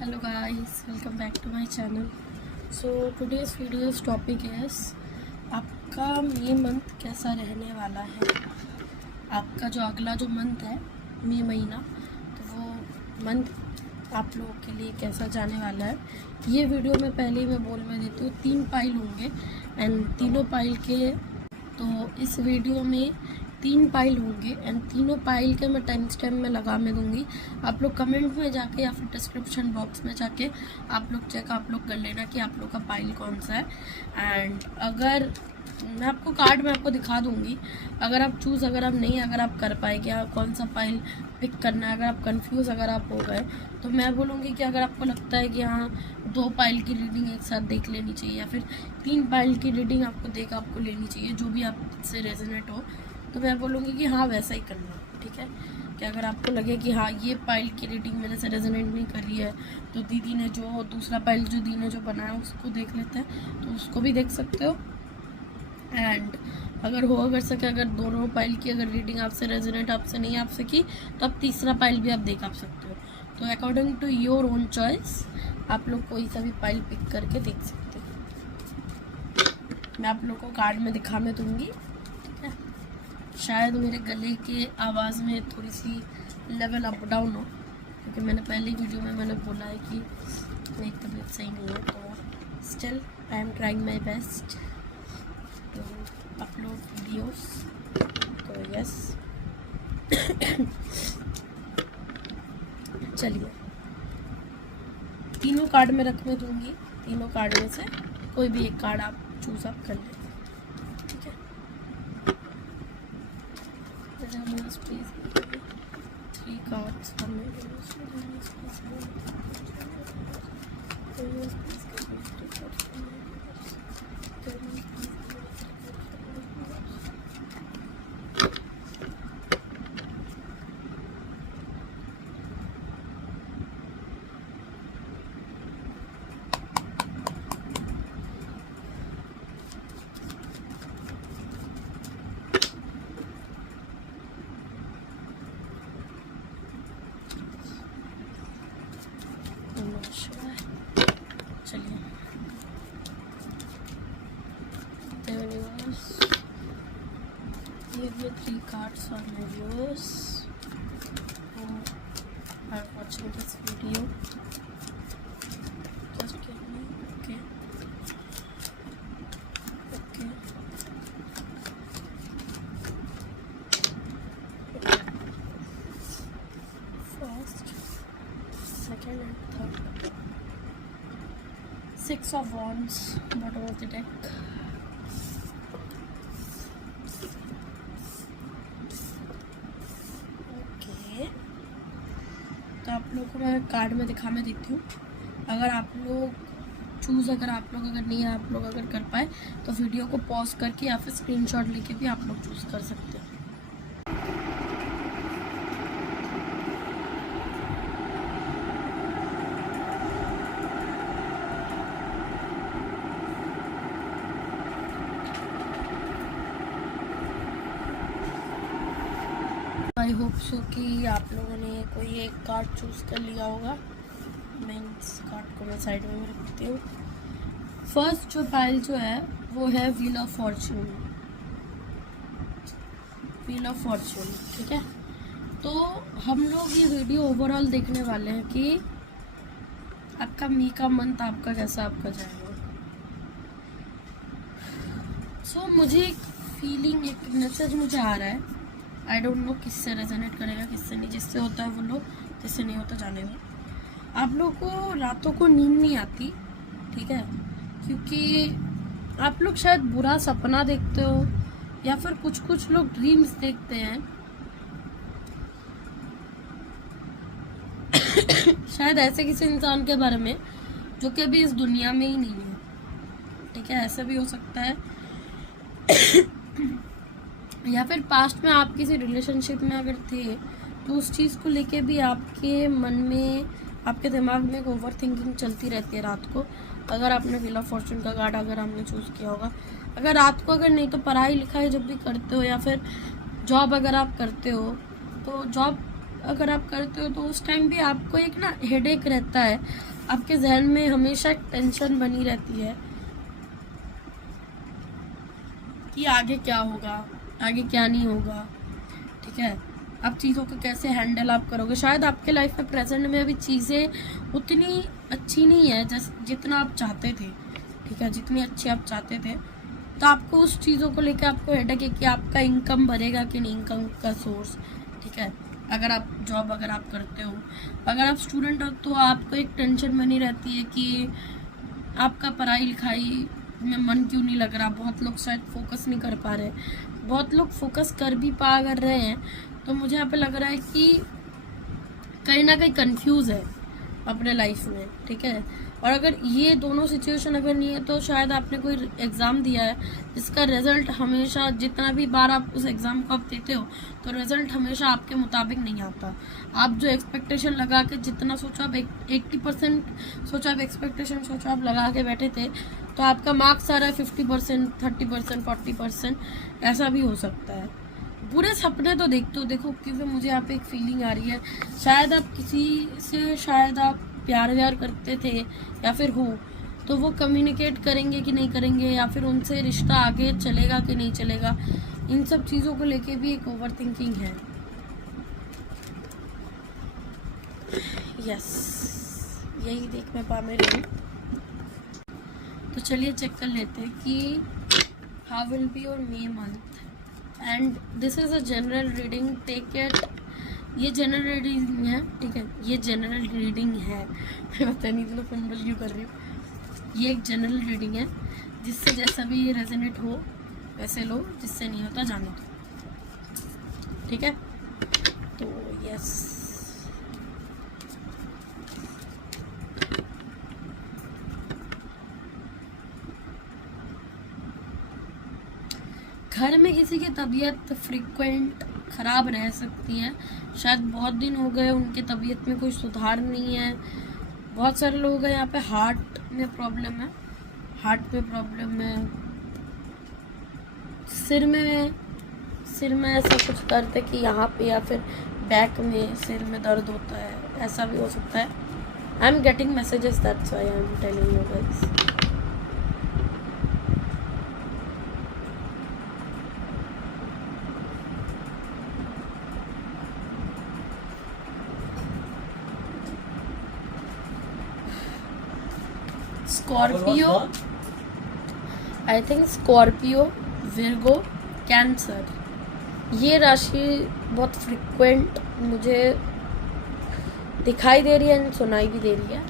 Hello guys, welcome back to my channel. So today's video's topic is आपका मई month कैसा रहने वाला है। आपका जो अगला जो मंथ है मई महीना, तो वो मंथ आप लोगों के लिए कैसा जाने वाला है। ये वीडियो में पहले ही मैं बोल में देती हूँ 3 पाइल होंगे एंड तीनों पाइल के, तो इस वीडियो में 3 पाइल होंगे एंड तीनों पाइल के मैं टाइम स्टैम्प में लगा में दूंगी। आप लोग कमेंट में जाके या फिर डिस्क्रिप्शन बॉक्स में जाके आप लोग चेक आप लोग कर लेना कि आप लोग का पाइल कौन सा है। एंड अगर मैं आपको कार्ड में आपको दिखा दूंगी, अगर आप चूज़ अगर आप कर पाए कि कौन सा पाइल पिक करना है, अगर आप कंफ्यूज अगर आप हो गए तो मैं बोलूँगी कि अगर आपको लगता है कि हाँ 2 पाइल की रीडिंग एक साथ देख लेनी चाहिए या फिर 3 पाइल की रीडिंग आपको लेनी चाहिए, जो भी आपसे रेजोनेट हो, तो मैं बोलूँगी कि हाँ वैसा ही करना। ठीक है, कि अगर आपको लगे कि हाँ ये पाइल की रीडिंग मेरे से रेजोनेट नहीं कर रही है तो दीदी ने जो दूसरा पाइल जो दी ने जो बनाया उसको देख लेते हैं, तो उसको भी देख सकते हो। एंड अगर सके अगर दोनों पाइल की अगर रीडिंग आपसे रेजोनेट आपसे नहीं आप सकी तो आप तीसरा पाइल भी आप देख आप सकते हो। तो according to your own choice आप लोग कोई सा भी पाइल पिक करके देख सकते हो। मैं आप लोग को कार्ड में दिखा में दूँगी। ठीक है, शायद मेरे गले के आवाज़ में थोड़ी सी लेवल अप डाउन हो, क्योंकि मैंने पहली वीडियो में मैंने बोला है कि मेरी तबीयत सही नहीं है, तो still I am trying my best to upload videos. तो यस चलिए, तीनों कार्ड में रख में दूँगी। तीनों कार्ड में से कोई भी एक कार्ड आप चूज आप कर लें। ठीक है, please 3 cards for me. चलिए, give me 3 cards for my viewers who are watching this video. Just give me, okay. First, second and third. 6 of Wands, bottom of the deck. Okay, तो आप लोग को मैं कार्ड में दिखा में देती हूँ। अगर आप लोग चूज़ अगर नहीं आप लोग अगर कर पाए तो वीडियो को पॉज करके या फिर स्क्रीनशॉट लेके भी आप लोग चूज़ कर सकते हैं। आई होप सो कि आप लोगों ने कोई एक कार्ड चूज़ कर लिया होगा। मैं इस कार्ड को मैं साइड में रखती हूँ। फर्स्ट जो पाइल जो है वो है व्हील ऑफ फॉर्च्यून। ठीक है, तो हम लोग ये वीडियो ओवरऑल देखने वाले हैं कि आपका मई का मंथ आपका कैसा आपका जाएगा। सो मुझे एक फीलिंग एक मैसेज मुझे आ रहा है, आई डोंट नो किससे रेजोनेट करेगा किससे नहीं। जिससे होता है वो लोग, जिससे नहीं होता जाने में। आप लोग को रातों को नींद नहीं आती, ठीक है, क्योंकि आप लोग शायद बुरा सपना देखते हो या फिर कुछ लोग ड्रीम्स देखते हैं शायद ऐसे किसी इंसान के बारे में जो कि अभी इस दुनिया में ही नहीं है। ठीक है, ऐसा भी हो सकता है या फिर पास्ट में आप किसी रिलेशनशिप में अगर थे तो उस चीज़ को लेके भी आपके मन में आपके दिमाग में एक ओवर थिंकिंग चलती रहती है रात को। अगर आपने व्हील ऑफ फॉर्च्यून का कार्ड अगर आपने चूज़ किया होगा, अगर रात को अगर नहीं तो पढ़ाई लिखाई जब भी करते हो या फिर जॉब अगर आप करते हो तो जॉब अगर आप करते हो तो उस टाइम भी आपको एक ना हेडेक रहता है, आपके जहन में हमेशा एक टेंशन बनी रहती है कि आगे क्या होगा, आगे क्या नहीं होगा, ठीक है। आप चीज़ों को कैसे हैंडल आप करोगे। शायद आपके लाइफ में प्रेजेंट में अभी चीज़ें उतनी अच्छी नहीं है जैसे जितना आप चाहते थे, ठीक है, जितनी अच्छी आप चाहते थे। तो आपको उस चीज़ों को लेकर आपको हेडेक है कि आपका इनकम बढ़ेगा कि नहीं, इनकम का सोर्स, ठीक है। अगर आप जॉब अगर आप करते हो, अगर आप स्टूडेंट हो तो आपको एक टेंशन बनी रहती है कि आपका पढ़ाई लिखाई में मन क्यों नहीं लग रहा। बहुत लोग शायद फोकस नहीं कर पा रहे, बहुत लोग फोकस कर भी पा कर रहे हैं। तो मुझे यहाँ पे लग रहा है कि कहीं ना कहीं कंफ्यूज है अपने लाइफ में, ठीक है। और अगर ये दोनों सिचुएशन अगर नहीं है तो शायद आपने कोई एग्ज़ाम दिया है जिसका रिजल्ट हमेशा, जितना भी बार आप उस एग्ज़ाम को आप देते हो तो रिजल्ट हमेशा आपके मुताबिक नहीं आता। आप जो एक्सपेक्टेशन लगा के जितना सोचा, आप 80% सोचा, आप एक्सपेक्टेशन सोचा आप लगा के बैठे थे, तो आपका मार्क्स आ रहा है 50%, 30%, 40%, ऐसा भी हो सकता है। पूरे सपने तो देखते हो, देखो, क्योंकि मुझे यहाँ पे एक फीलिंग आ रही है, शायद आप किसी से, शायद आप प्यार व्यार करते थे या फिर हो, तो वो कम्युनिकेट करेंगे कि नहीं करेंगे, या फिर उनसे रिश्ता आगे चलेगा कि नहीं चलेगा। इन सब चीज़ों को लेके भी एक ओवर थिंकिंग है। यस, यही देख मैं पा मैं रही हूँ। तो चलिए चेक कर लेते हैं कि how will be your May month. And this is a general reading, take it. ये जनरल रीडिंग है, ठीक है, ये जनरल रीडिंग है। मैं पता नहीं इतना फंबल क्यों कर रही हूँ। ये एक जनरल रीडिंग है, जिससे जैसा भी ये रेजोनेट हो वैसे लो, जिससे नहीं होता जाने दो, ठीक है। तो यस, घर में किसी की तबीयत फ्रीक्वेंट ख़राब रह सकती है। शायद बहुत दिन हो गए उनके तबीयत में कोई सुधार नहीं है। बहुत सारे लोग हैं यहाँ पे हार्ट में प्रॉब्लम है, हार्ट में प्रॉब्लम है, सिर में ऐसा कुछ दर्द है कि यहाँ पे, या फिर बैक में सिर में दर्द होता है, ऐसा भी हो सकता है। I am getting messages, that's why I am telling you guys. Scorpio, I think Scorpio, Virgo, cancer, ये राशि बहुत फ्रिक्वेंट मुझे दिखाई दे रही है, सुनाई भी दे रही है।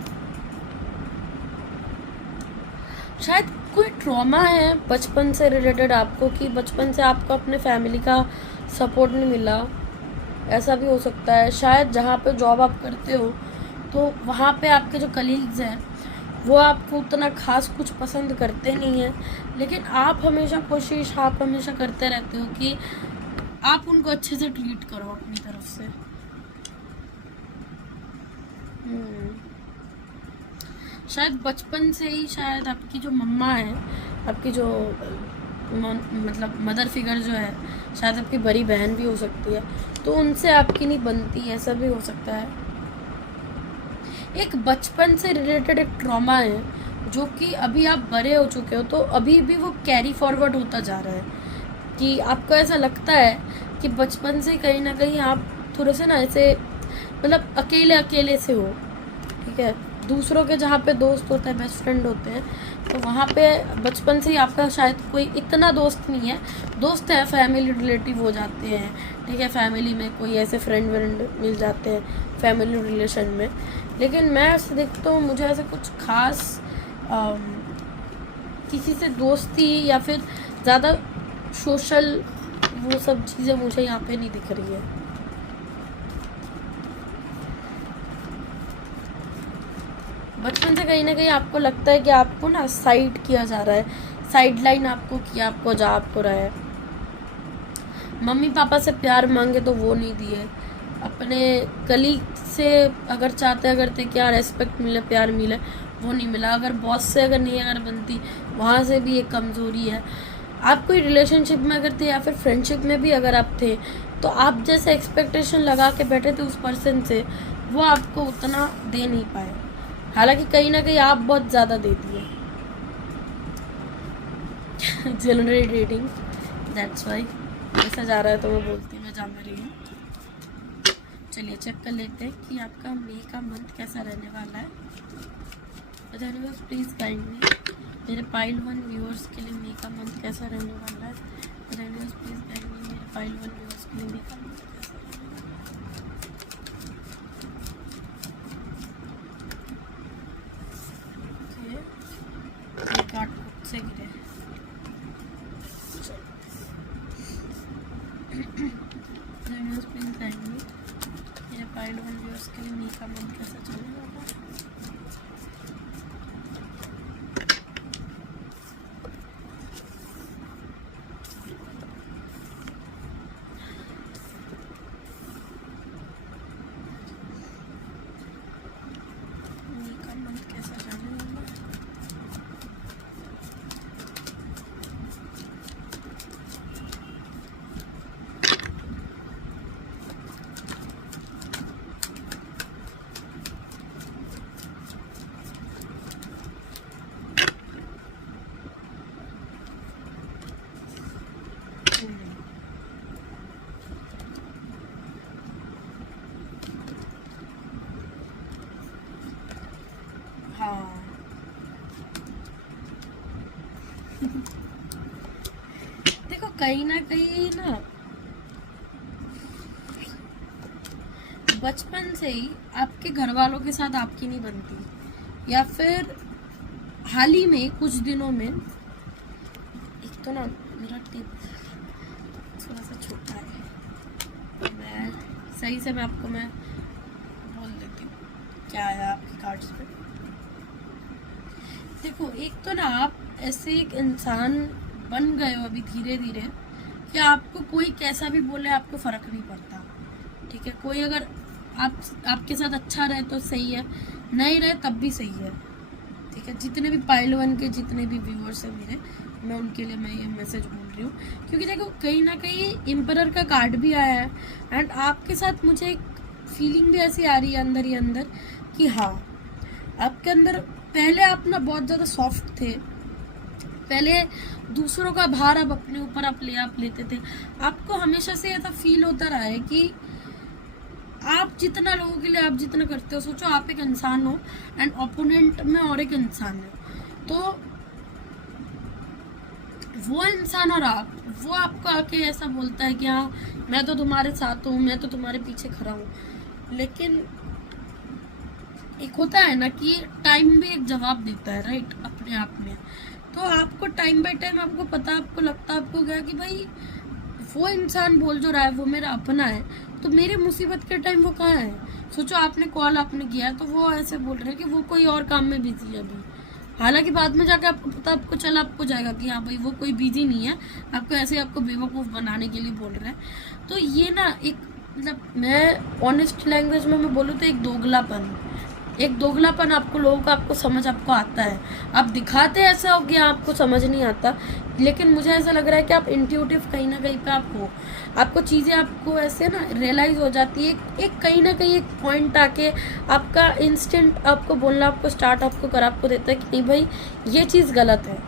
शायद कोई ट्रॉमा है बचपन से रिलेटेड आपको, कि बचपन से आपको अपने फैमिली का सपोर्ट नहीं मिला, ऐसा भी हो सकता है। शायद जहाँ पे जॉब आप करते हो तो वहाँ पे आपके जो कलीग्स हैं वो आपको उतना खास कुछ पसंद करते नहीं हैं, लेकिन आप हमेशा करते रहते हो कि आप उनको अच्छे से ट्रीट करो अपनी तरफ से। शायद बचपन से ही शायद आपकी जो मम्मा है, आपकी जो मतलब मदर फिगर जो है, शायद आपकी बड़ी बहन भी हो सकती है, तो उनसे आपकी नहीं बनती, ऐसा भी हो सकता है। एक बचपन से रिलेटेड एक ट्रॉमा है जो कि अभी आप बड़े हो चुके हो तो अभी भी वो कैरी फॉरवर्ड होता जा रहा है, कि आपको ऐसा लगता है कि बचपन से कहीं ना कहीं आप थोड़े से ना ऐसे मतलब अकेले से हो, ठीक है। दूसरों के जहाँ पे दोस्त होते हैं, बेस्ट फ्रेंड होते हैं, तो वहाँ पे बचपन से ही आपका शायद कोई इतना दोस्त नहीं है। दोस्त है, फैमिली रिलेटिव हो जाते हैं, ठीक है, फैमिली में कोई ऐसे फ्रेंड मिल जाते हैं फैमिली रिलेशन में। लेकिन मैं ऐसे देखता हूँ, मुझे ऐसे कुछ खास किसी से दोस्ती या फिर ज़्यादा सोशल वो सब चीज़ें मुझे यहाँ पे नहीं दिख रही है। बचपन से कहीं ना कहीं आपको लगता है कि आपको ना साइड किया जा रहा है, साइड लाइन आपको किया, आपको जा आपको रहा है। मम्मी पापा से प्यार मांगे तो वो नहीं दिए, अपने कलीग से अगर चाहते अगर थे क्या रेस्पेक्ट मिले, प्यार मिले, वो नहीं मिला। अगर बॉस से अगर नहीं अगर बनती, वहाँ से भी एक कमज़ोरी है। आप कोई रिलेशनशिप में अगर थे या फिर फ्रेंडशिप में भी अगर आप थे तो आप जैसे एक्सपेक्टेशन लगा के बैठे थे उस पर्सन से, वो आपको उतना दे नहीं पाए, हालांकि कहीं ना कहीं आप बहुत ज़्यादा दे दिए। जनरल रीडिंग, दैट्स वाई ऐसा जा रहा है तो मैं बोलती, मैं जान रही हूँ। चलिए चेक कर लेते हैं कि आपका मई का मंथ कैसा रहने वाला है। प्लीज़ गाइड मी, मेरे पाइल 1 व्यूअर्स के लिए मई का मंथ कैसा रहने वाला है। प्लीज़ गाइड मी, मेरे पाइल 1 व्यूअर्स के लिए मई का मंथ कैसा रहने वाला है। कार्ड खुद से गिरे। प्लीज़ गाइड मी, मेरे पाइल 1 व्यूअर्स के लिए मई का मंथ कैसा चलने वाला है। हाँ देखो, कहीं ना बचपन से ही आपके घर वालों के साथ आपकी नहीं बनती, या फिर हाल ही में कुछ दिनों में, एक तो ना मेरा टिप थोड़ा सा छोटा है, मैं सही से मैं आपको मैं बोल देती हूँ क्या है आपके कार्ड्स पे। देखो, एक तो ना आप ऐसे एक इंसान बन गए हो अभी धीरे धीरे कि आपको कोई कैसा भी बोले आपको फ़र्क नहीं पड़ता, ठीक है। कोई अगर आपके साथ अच्छा रहे तो सही है, नहीं रहे तब भी सही है, ठीक है। जितने भी पाइल 1 के जितने भी व्यूअर्स हैं मेरे, मैं उनके लिए मैं ये मैसेज बोल रही हूँ, क्योंकि देखो कहीं ना कहीं एम्परर का कार्ड भी आया है, एंड आपके साथ मुझे एक फीलिंग भी ऐसी आ रही है अंदर ही अंदर कि हाँ, आपके अंदर पहले आप ना बहुत ज़्यादा सॉफ्ट थे, पहले दूसरों का भार अब अपने ऊपर आप लेते थे। आपको हमेशा से ऐसा फील होता रहा है कि आप जितना लोगों के लिए आप जितना करते हो, सोचो आप एक इंसान हो एंड ओपोनेंट में और एक इंसान है, तो वो इंसान और आप, वो आपको आके ऐसा बोलता है कि हाँ मैं तो तुम्हारे साथ हूँ, मैं तो तुम्हारे पीछे खड़ा हूँ, लेकिन एक होता है ना कि टाइम भी एक जवाब देता है, राइट, अपने आप में। तो आपको टाइम बाय टाइम आपको पता, आपको लगता आपको क्या कि भाई वो इंसान बोल जो रहा है वो मेरा अपना है, तो मेरे मुसीबत के टाइम वो कहाँ है। सोचो आपने कॉल आपने किया तो वो ऐसे बोल रहे हैं कि वो कोई और काम में बिजी है अभी, हालांकि बाद में जाकर आपको पता आपको चला आपको जाएगा कि हाँ भाई वो कोई बिजी नहीं है, आपको ऐसे आपको बेवकूफ़ बनाने के लिए बोल रहे हैं। तो ये ना एक मतलब मैं ऑनेस्ट लैंग्वेज में मैं बोलूँ तो एक दोगलापन आपको लोगों का आपको समझ आपको आता है। आप दिखाते ऐसा हो कि आपको समझ नहीं आता, लेकिन मुझे ऐसा लग रहा है कि आप इंट्यूटिव कहीं ना कहीं पे आप हो, आपको चीज़ें आपको ऐसे ना रियलाइज़ हो जाती है, एक कहीं ना कहीं एक पॉइंट आके आपका इंस्टेंट आपको बोलना आपको स्टार्ट आपको कर आपको देता है कि नहीं भाई ये चीज़ गलत है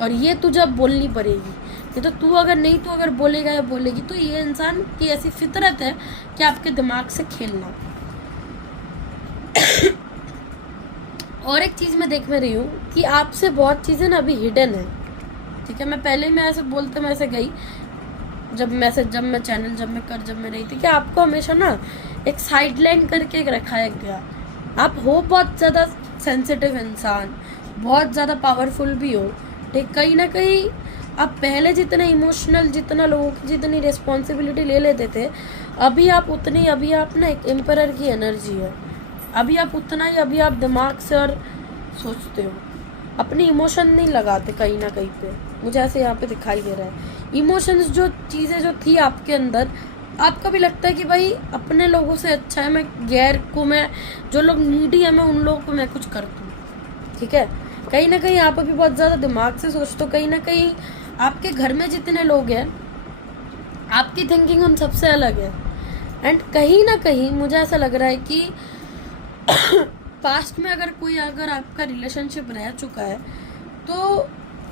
और ये तुझे अब बोलनी पड़ेगी, नहीं तो तू अगर बोलेगा या बोलेगी तो ये इंसान की ऐसी फितरत है कि आपके दिमाग से खेलना। और एक चीज़ मैं देख में रही हूँ कि आपसे बहुत चीज़ें ना अभी हिडन है, ठीक है। मैं पहले मैं ऐसे बोलते मैं ऐसे गई जब मैं चैनल जब मैं रही थी कि आपको हमेशा ना एक साइडलाइन करके रखाया गया। आप हो बहुत ज़्यादा सेंसिटिव इंसान, बहुत ज़्यादा पावरफुल भी हो, ठीक। कहीं ना कहीं आप पहले जितने इमोशनल, जितना लोगों की जितनी रिस्पॉन्सिबिलिटी ले लेते थे, अभी आप ना एक एम्परर की एनर्जी है, अभी आप उतना ही अभी आप दिमाग से और सोचते हो, अपनी इमोशन नहीं लगाते कहीं ना कहीं पे, मुझे ऐसे यहाँ पे दिखाई दे रहा है। इमोशंस जो चीज़ें जो थी आपके अंदर, आपका भी लगता है कि भाई अपने लोगों से अच्छा है मैं गैर को, मैं जो लोग नीडी है मैं उन लोगों को मैं कुछ कर दूँ, ठीक है। कहीं ना कहीं आप अभी बहुत ज़्यादा दिमाग से सोचते हो, कहीं ना कहीं आपके घर में जितने लोग हैं आपकी थिंकिंग उन सबसे अलग है। एंड कहीं ना कहीं मुझे ऐसा लग रहा है कि पास्ट में अगर आपका रिलेशनशिप रह चुका है तो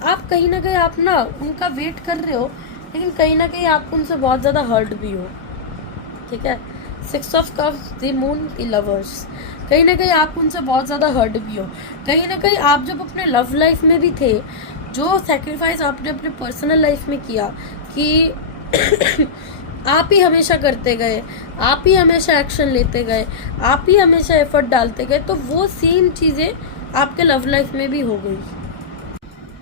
आप कहीं ना कहीं आप ना उनका वेट कर रहे हो, लेकिन कहीं ना कहीं आप उनसे बहुत ज़्यादा हर्ट भी हो। ठीक है, 6 of cups, the moon, the lovers, कहीं ना कहीं आप उनसे बहुत ज़्यादा हर्ट भी हो। कहीं ना कहीं आप जब अपने लव लाइफ में भी थे, जो सेक्रीफाइस आपने अपने पर्सनल लाइफ में किया कि आप ही हमेशा करते गए, आप ही हमेशा एक्शन लेते गए, आप ही हमेशा एफर्ट डालते गए, तो वो सेम चीज़ें आपके लव लाइफ में भी हो गई।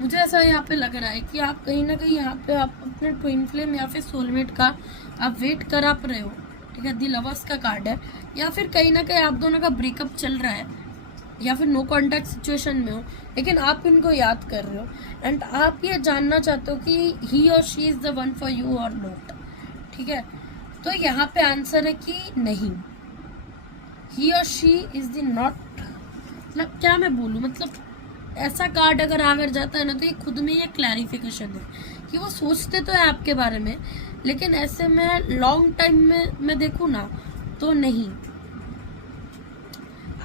मुझे ऐसा यहाँ पे लग रहा है कि आप कहीं ना कहीं यहाँ पे आप अपने ट्विन फ्लेम या फिर सोलमेट का आप वेट कर आप रहे हो। ठीक है, दी लवर्स का कार्ड है, या फिर कहीं ना कहीं आप दोनों का ब्रेकअप चल रहा है या फिर नो कॉन्टैक्ट सिचुएशन में हो, लेकिन आप इनको याद कर रहे हो एंड आप ये जानना चाहते हो कि ही और she is the one for you और नॉट। ठीक है, तो यहाँ पे आंसर है कि नहीं, ही और शी इज़ द नॉट। मतलब क्या मैं बोलूँ, मतलब ऐसा कार्ड अगर आकर जाता है ना, तो ये खुद में ये क्लैरिफिकेशन है कि वो सोचते तो है आपके बारे में, लेकिन ऐसे में लॉन्ग टाइम में मैं देखूँ ना तो नहीं।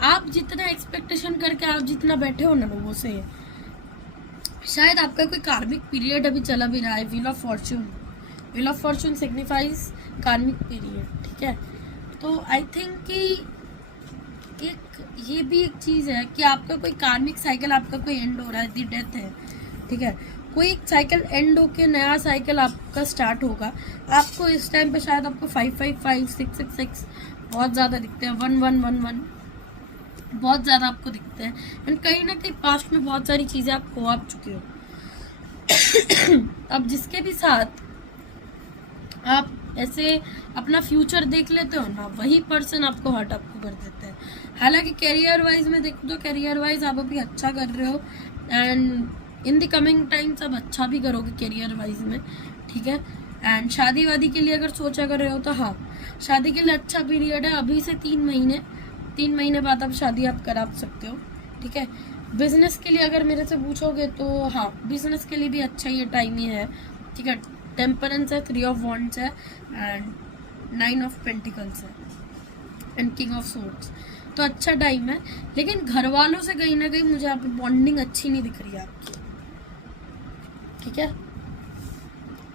आप जितना एक्सपेक्टेशन करके आप जितना बैठे हो ना लोगों से, शायद आपका कोई कार्मिक पीरियड अभी चला भी रहा है। Wheel of Fortune, wheel of Fortune signifies कार्मिक पीरियड। ठीक है, तो आई थिंक कि एक ये भी एक चीज़ है कि आपका कोई कार्मिक साइकिल, आपका कोई एंड हो रहा है, दी डेथ है। ठीक है, कोई साइकिल एंड होके नया साइकिल आपका स्टार्ट होगा। आपको इस टाइम पे शायद आपको 555, 666 बहुत ज़्यादा दिखते हैं, 1111 बहुत ज़्यादा आपको दिखते हैं, एंड कहीं ना कहीं पास्ट में बहुत सारी चीज़ें आप खो आप चुके हो। अब जिसके भी साथ आप ऐसे अपना फ्यूचर देख लेते हो ना, वही पर्सन आपको हर्ट आपको कर देते हैं। हालांकि करियर वाइज में देखो तो करियर वाइज आप अभी अच्छा कर रहे हो and in the coming times आप अच्छा भी करोगे करियर वाइज में। ठीक है, एंड शादी वादी के लिए अगर सोचा कर रहे हो तो हाँ, शादी के लिए अच्छा पीरियड है। अभी से 3 महीने बाद आप शादी आप करा सकते हो। ठीक है, बिजनेस के लिए अगर मेरे से पूछोगे तो हाँ, बिजनेस के लिए भी अच्छा ये टाइम ही है। ठीक है, टेम्परेंस है, 3 ऑफ वॉन्ड्स है एंड 9 ऑफ पेंटिकल्स है एंड किंग ऑफ सोर्ड्स, तो अच्छा टाइम है। लेकिन घर वालों से कहीं ना कहीं मुझे आप बॉन्डिंग अच्छी नहीं दिख रही है आपकी। ठीक है,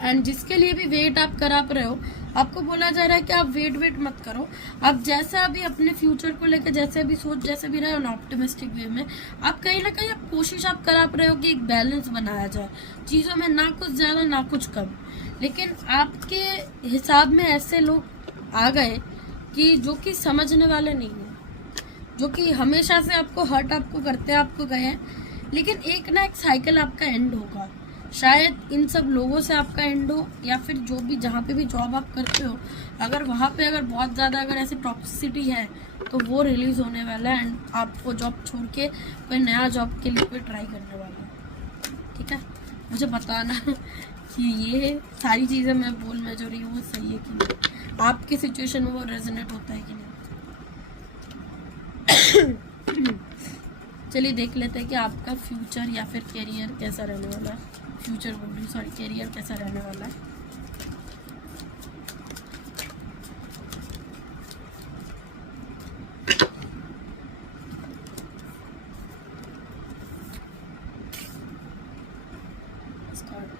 एंड जिसके लिए भी वेट आप करा रहे हो, आपको बोला जा रहा है कि आप वेट मत करो। आप जैसा अभी अपने फ्यूचर को लेकर जैसे भी सोच जैसे भी रहे हो ना, ऑप्टिमिस्टिक वे में, आप कहीं ना कहीं आप कोशिश आप करा रहे हो कि एक बैलेंस बनाया जाए चीज़ों में, ना कुछ ज़्यादा ना कुछ कम। लेकिन आपके हिसाब में ऐसे लोग आ गए कि जो कि समझने वाले नहीं हैं, जो कि हमेशा से आपको हर्ट आपको करते आपको गए हैं, लेकिन एक ना एक साइकिल आपका एंड होगा। शायद इन सब लोगों से आपका एंड हो, या फिर जो भी जहाँ पे भी जॉब आप करते हो, अगर वहाँ पे अगर बहुत ज़्यादा अगर ऐसी टॉक्सिसिटी है तो वो रिलीज़ होने वाला है एंड आपको जॉब छोड़ के कोई नया जॉब के लिए कोई ट्राई करने वाला है। ठीक है, मुझे बताना कि ये सारी चीज़ें मैं जो रही हूँ वो सही है कि नहीं, आपकी सिचुएशन में वो रेजोनेट होता है कि नहीं। चलिए देख लेते हैं कि आपका फ्यूचर या फिर करियर कैसा रहने वाला है। फ्यूचर बोल रही, सॉरी, करियर कैसा रहने वाला है।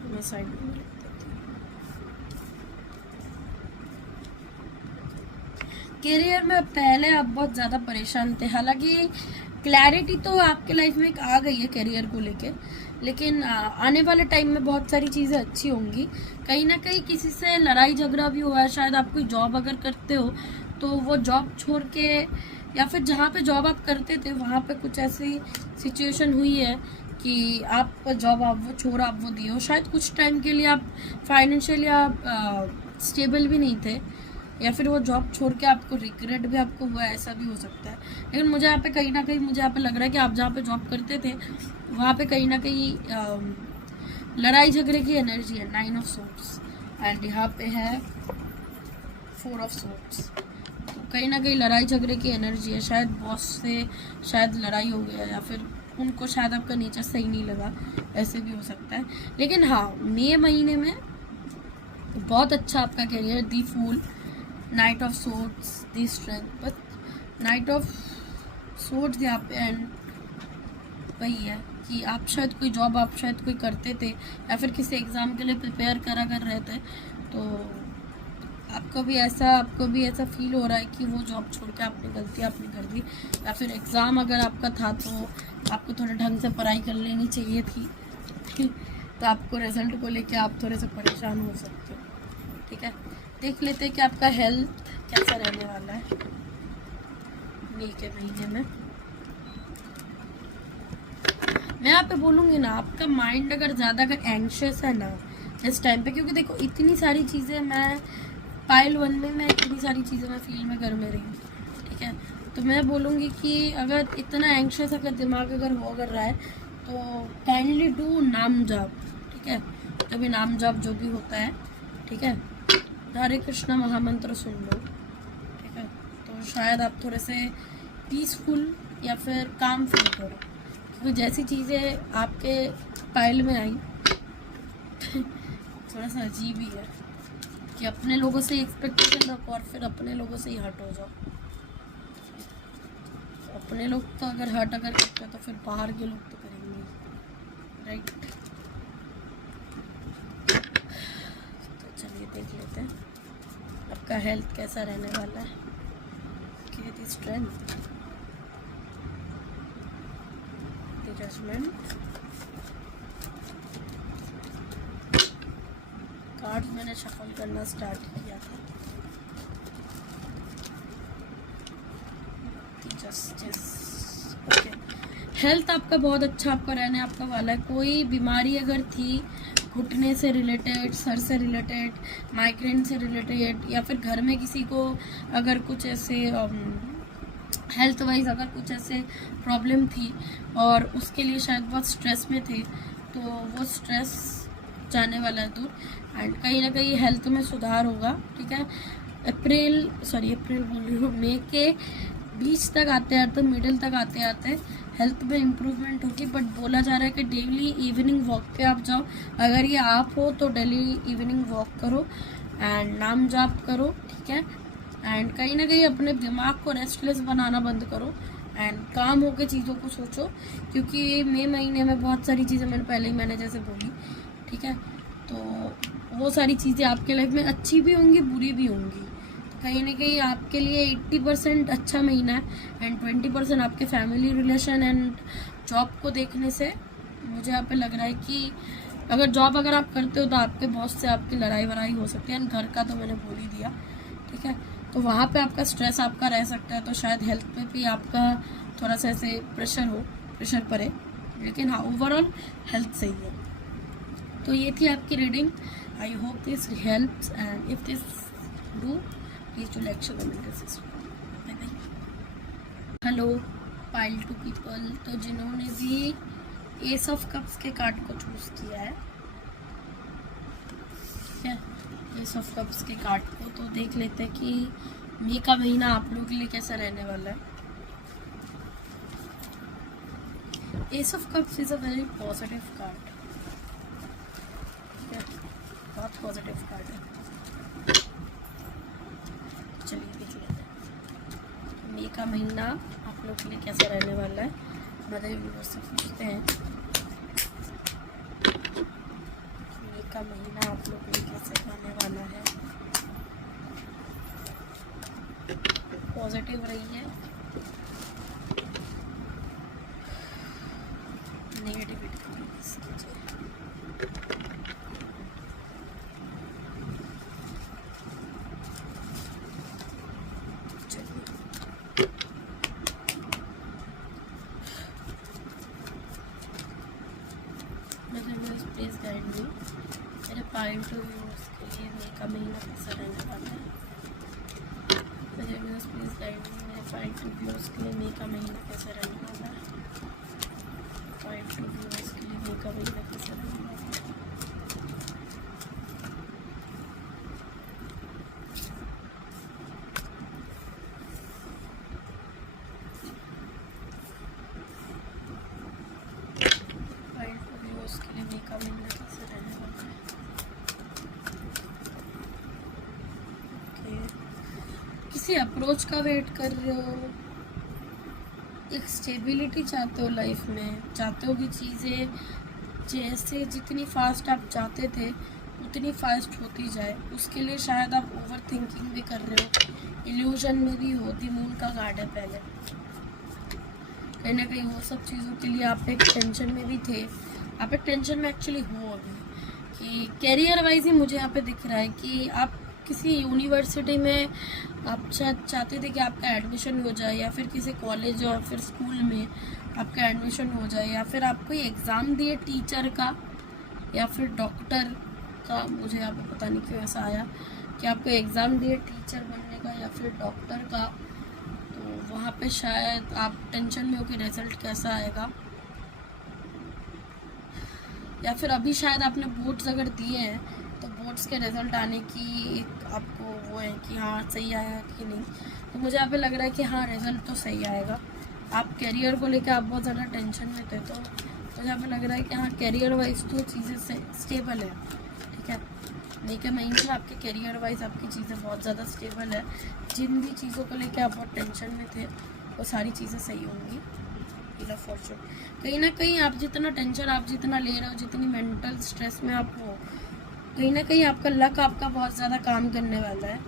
मैं साइड में लिख देती हूँ। करियर में पहले आप बहुत ज़्यादा परेशान थे, हालांकि क्लैरिटी तो आपके लाइफ में एक आ गई है करियर को लेके, लेकिन आने वाले टाइम में बहुत सारी चीज़ें अच्छी होंगी। कहीं ना कहीं किसी से लड़ाई झगड़ा भी हुआ है, शायद आप कोई जॉब अगर करते हो तो वो जॉब छोड़ के, या फिर जहाँ पे जॉब आप करते थे वहाँ पे कुछ ऐसी सिचुएशन हुई है कि आप जॉब आप वो छोड़ आप वो दिए हो। शायद कुछ टाइम के लिए आप फाइनेंशियली आप स्टेबल भी नहीं थे, या फिर वो जॉब छोड़ के आपको रिग्रेट भी आपको हुआ, ऐसा भी हो सकता है। लेकिन मुझे यहाँ पे कहीं ना कहीं मुझे यहाँ पे लग रहा है कि आप जहाँ पे जॉब करते थे वहाँ पे कहीं ना कहीं लड़ाई झगड़े की एनर्जी है, 9 ऑफ सोर्ड्स एंड यहाँ पे है 4 ऑफ सोर्ड्स। तो कहीं ना कहीं लड़ाई झगड़े की एनर्जी है, शायद बॉस से शायद लड़ाई हो गया, या फिर उनको शायद आपका नेचर सही नहीं लगा, ऐसे भी हो सकता है। लेकिन हाँ, मई महीने में बहुत अच्छा आपका career, the fool, knight of swords, the strength. But knight of swords यहाँ पे एंड वही है कि आप शायद कोई जॉब आप शायद कोई करते थे या फिर किसी एग्ज़ाम के लिए प्रिपेयर करा कर रहे थे, तो आपको भी ऐसा फील हो रहा है कि वो जॉब छोड़ के आपने गलती आपने कर दी, या फिर एग्ज़ाम अगर आपका था तो आपको थोड़ा ढंग से पढ़ाई कर लेनी चाहिए थी तो आपको रिजल्ट को लेके आप थोड़े से परेशान हो सकते हो। ठीक है, देख लेते हैं कि आपका हेल्थ कैसा रहने वाला है मई के महीने में। मैं यहाँ पे बोलूँगी ना, आपका माइंड अगर ज़्यादा अगर एंग्शियस है ना इस टाइम पे, क्योंकि देखो इतनी सारी चीज़ें मैं पाइल 1 में मैं इतनी सारी चीज़ें मैं फील में कर में रही हूँ। ठीक है, तो मैं बोलूँगी कि अगर इतना एंग्शियस अगर दिमाग अगर हो कर रहा है तो काइंडली डू नाम जाप। ठीक है, जो भी नाम जाप जो भी होता है, ठीक है, हरे कृष्णा महामंत्र सुन लो। ठीक है, तो शायद आप थोड़े से पीसफुल या फिर काम फील करो, क्योंकि जैसी चीज़ें आपके पाइल में आई थोड़ा सा अजीब ही है कि अपने लोगों से एक्सपेक्टेशन रखो और फिर अपने लोगों से ही हट हो जाओ। अपने लोग तो अगर हट अगर करते हैं तो फिर बाहर के लोग तो करेंगे, राइट। तो चलिए देख लेते हैं आपका हेल्थ कैसा रहने वाला है। The strength, the judgment. Cards मैंने शफल करना स्टार्ट किया था। ओके, हेल्थ आपका बहुत अच्छा आपका रहने आपका वाला है। कोई बीमारी अगर थी घुटने से रिलेटेड, सर से रिलेटेड, माइग्रेन से रिलेटेड, या फिर घर में किसी को अगर कुछ ऐसे हेल्थ वाइज अगर कुछ ऐसे प्रॉब्लम थी और उसके लिए शायद बहुत स्ट्रेस में थे, तो वो स्ट्रेस जाने वाला है दूर एंड कहीं ना कहीं हेल्थ में सुधार होगा। ठीक है, अप्रैल बोल रही हूँ, मई के बीच तक आते आते, मिडिल तक आते आते हेल्थ में इम्प्रूवमेंट होगी। बट बोला जा रहा है कि डेली इवनिंग वॉक पे आप जाओ। अगर ये आप हो तो डेली इवनिंग वॉक करो एंड नाम जाप करो। ठीक है, एंड कहीं ना कहीं अपने दिमाग को रेस्टलेस बनाना बंद करो एंड काम होकर चीज़ों को सोचो, क्योंकि मई महीने में बहुत सारी चीज़ें मैंने जैसे बोली। ठीक है, तो वो सारी चीज़ें आपके लाइफ में अच्छी भी होंगी बुरी भी होंगी। कहीं ना कहीं आपके लिए 80% अच्छा महीना है एंड 20% आपके फैमिली रिलेशन एंड जॉब को देखने से मुझे यहाँ पे लग रहा है कि अगर जॉब अगर आप करते हो तो आपके बॉस से आपकी लड़ाई वड़ाई हो सकती है एंड घर का तो मैंने बोल ही दिया। ठीक है, तो वहाँ पे आपका स्ट्रेस आपका रह सकता है, तो शायद हेल्थ पे भी आपका थोड़ा सा ऐसे प्रेशर पड़े, लेकिन हाँ ओवरऑल हेल्थ सही है। तो ये थी आपकी reading. I hope this helps and if this do please to like share comment bye bye. Hello pile 2 people, तो जिन्होंने भी एस ऑफ कप्स के कार्ड को चूज किया है, ठीक है, एस ऑफ कप्स के कार्ड को, तो देख लेते हैं कि मई का महीना आप लोगों के लिए कैसा रहने वाला है। Ace of cups is a very positive card, बहुत पॉजिटिव कार्ड है। चलिए देख लेते हैं मई का महीना आप लोग के लिए कैसा रहने वाला है। मदर यूनिवर्स से पूछते हैं मई का महीना आप लोग के लिए कैसे रहने वाला है। पॉजिटिव रही है, नेगेटिविटी प्लीज गाइड मी। मेरे पाइल टू व्यूअर्स के लिए मई का महीना कैसा रहने वाला है। मेरे व्यूअर्स प्लीज गाइड मी, मेरे पाइल टू व्यूअर्स के लिए मई का महीना कैसा रहने वाला है। पाइल टू व्यूअर्स के लिए मई का महीना कैसा रहने वाला है। उसके लिए मई का महीना कैसे रहने वाला है। किसी अप्रोच का वेट कर रहे हो, एक स्टेबिलिटी चाहते हो लाइफ में, चाहते हो कि चीज़ें जैसे जितनी फास्ट आप चाहते थे उतनी फास्ट होती जाए, उसके लिए शायद आप ओवर थिंकिंग भी कर रहे हो, इल्यूजन में भी हो, दी मून का कार्ड है पहले, कहीं ना कहीं वो सब चीज़ों के लिए आप एक टेंशन में भी थे, आप एक टेंशन में एक्चुअली हो अभी कि कैरियर वाइज ही मुझे यहाँ पे दिख रहा है कि आप किसी यूनिवर्सिटी में आप चाहते थे कि आपका एडमिशन हो जाए, या फिर किसी कॉलेज और फिर स्कूल में आपका एडमिशन हो जाए, या फिर आप कोई एग्ज़ाम दिए टीचर का या फिर डॉक्टर का, मुझे यहाँ पे पता नहीं क्यों ऐसा आया कि आपको एग्ज़ाम दिए टीचर बनने का या फिर डॉक्टर का, तो वहाँ पे शायद आप टेंशन में हो कि रिज़ल्ट कैसा आएगा, या फिर अभी शायद आपने बोर्ड्स अगर दिए हैं तो बोर्ड्स के रिज़ल्ट आने की एक आपको वो है कि हाँ सही आया कि नहीं, तो मुझे यहाँ पे लग रहा है कि हाँ रिज़ल्ट तो सही आएगा। आप कैरियर को लेकर आप बहुत ज़्यादा टेंशन में थे, तो यहाँ पे लग रहा है कि हाँ कैरियर वाइज तो चीज़ें स्टेबल है, ठीक है। मई के महीने में आपके कैरियर वाइज आपकी चीज़ें बहुत ज़्यादा स्टेबल है, जिन भी चीज़ों को लेकर आप बहुत टेंशन में थे वो सारी चीज़ें सही होंगी। व्हील ऑफ फॉर्चून, कहीं ना कहीं आप जितना टेंशन आप जितना ले रहे हो, जितनी मेंटल स्ट्रेस में आप हो, कहीं ना कहीं आपका लक आपका बहुत ज़्यादा काम करने वाला है,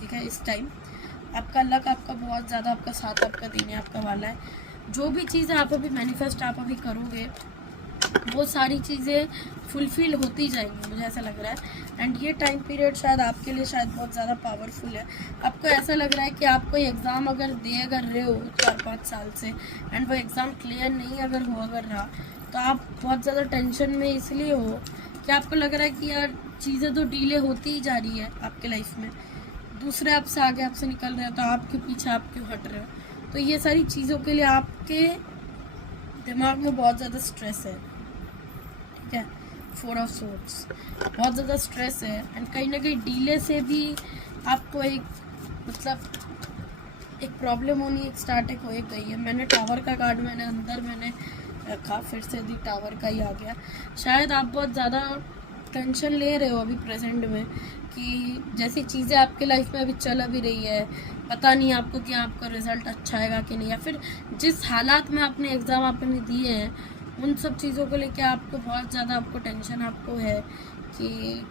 ठीक है। इस टाइम आपका लक आपका बहुत ज़्यादा आपका साथ आपका देने आपका वाला है। जो भी चीज़ें आप अभी मैनिफेस्ट आप अभी करोगे वो सारी चीज़ें फुलफिल होती जाएंगी, मुझे ऐसा लग रहा है। एंड ये टाइम पीरियड शायद आपके लिए शायद बहुत ज़्यादा पावरफुल है। आपको ऐसा लग रहा है कि आप कोई एग्ज़ाम अगर दे अगर रहे हो 4-5 साल से एंड वो एग्ज़ाम क्लियर नहीं अगर हो अगर रहा, तो आप बहुत ज़्यादा टेंशन में इसलिए हो कि आपको लग रहा है कि यार चीज़ें तो डिले होती ही जा रही है आपके लाइफ में, दूसरे आपसे आगे आपसे निकल रहे हैं तो आप क्यों पीछे आप क्यों हट रहे हो। तो ये सारी चीज़ों के लिए आपके दिमाग में बहुत ज़्यादा स्ट्रेस है, ठीक है। 4 ऑफ सोर्ड्स, बहुत ज़्यादा स्ट्रेस है एंड कहीं ना कहीं डीले से भी आपको एक मतलब एक प्रॉब्लम होनी एक स्टार्ट हो गई है। मैंने टावर का कार्ड मैंने रखा, फिर से दी टावर का ही आ गया। शायद आप बहुत ज़्यादा टेंशन ले रहे हो अभी प्रेजेंट में कि जैसी चीज़ें आपके लाइफ में अभी चल अभी रही है, पता नहीं आपको कि आपका रिज़ल्ट अच्छा आएगा कि नहीं, या फिर जिस हालात में आपने एग्ज़ाम आपने दिए हैं उन सब चीज़ों को लेके आपको बहुत ज़्यादा आपको टेंशन आपको है कि